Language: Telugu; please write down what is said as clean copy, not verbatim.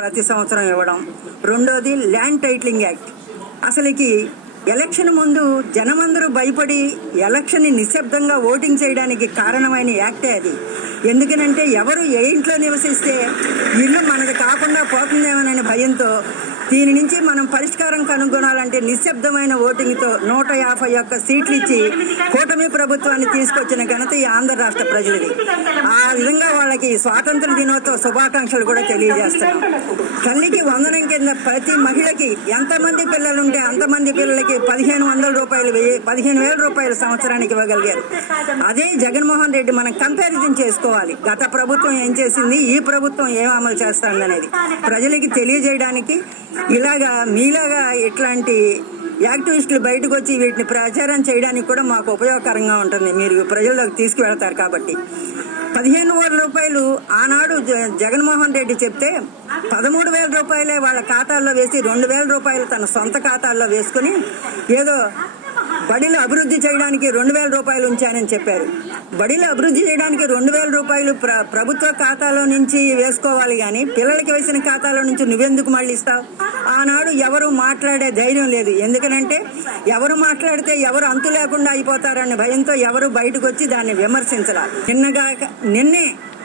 ప్రతి సంవత్సరం ఇవ్వడం. రెండోది ల్యాండ్ టైటిలింగ్ యాక్ట్. అసలుకి ఎలక్షన్ ముందు జనమందరూ భయపడి ఎలక్షన్ నిశ్శబ్దంగా ఓటింగ్ చేయడానికి కారణమైన యాక్టే అది. ఎందుకనంటే ఎవరు ఏ ఇంట్లో నివసిస్తే ఇల్లు మనది కాకుండా పోతుందేమోననే భయంతో దీని నుంచి మనం పరిష్కారం కనుగొనాలంటే నిశ్శబ్దమైన ఓటింగ్తో 151 సీట్లు ఇచ్చి కూటమి ప్రభుత్వాన్ని తీసుకొచ్చిన ఘనత ఈ ఆంధ్ర రాష్ట్ర ప్రజలది. ఆ విధంగా వాళ్ళకి స్వాతంత్ర దినోత్సవ శుభాకాంక్షలు కూడా తెలియజేస్తున్నాం. తల్లికి వందనం కింద ప్రతి మహిళకి ఎంతమంది పిల్లలుంటే అంతమంది పిల్లలకి 1500 రూపాయలు 15,000 రూపాయలు సంవత్సరానికి ఇవ్వగలిగారు. అదే జగన్మోహన్ రెడ్డి మనం కంపారిజన్ చేసుకోవాలి. గత ప్రభుత్వం ఏం చేసింది, ఈ ప్రభుత్వం ఏం అమలు చేస్తాడనేది ప్రజలకి తెలియజేయడానికి ఇలాగా మీలాగా ఇట్లాంటి యాక్టివిస్టులు బయటకు వచ్చి వీటిని ప్రచారం చేయడానికి కూడా మాకు ఉపయోగకరంగా ఉంటుంది. మీరు ప్రజల్లోకి తీసుకువెళ్తారు కాబట్టి 15,000 రూపాయలు ఆనాడు జగన్మోహన్ రెడ్డి చెప్తే 13,000 రూపాయలే వాళ్ళ ఖాతాల్లో వేసి 2,000 రూపాయలు తన సొంత ఖాతాల్లో వేసుకుని ఏదో బడిలో అభివృద్ధి చేయడానికి 2,000 రూపాయలు ఉంచానని చెప్పారు. బడిలో అభివృద్ధి చేయడానికి 2,000 రూపాయలు ప్రభుత్వ ఖాతాలో నుంచి వేసుకోవాలి కానీ పిల్లలకి వేసిన ఖాతాలో నుంచి నువ్వెందుకు మళ్ళీ ఇస్తావు? ఆనాడు ఎవరు మాట్లాడే ధైర్యం లేదు. ఎందుకనంటే ఎవరు మాట్లాడితే ఎవరు అంతు లేకుండా అయిపోతారనే భయంతో ఎవరు బయటకు వచ్చి దాన్ని విమర్శించాలి. నిన్నే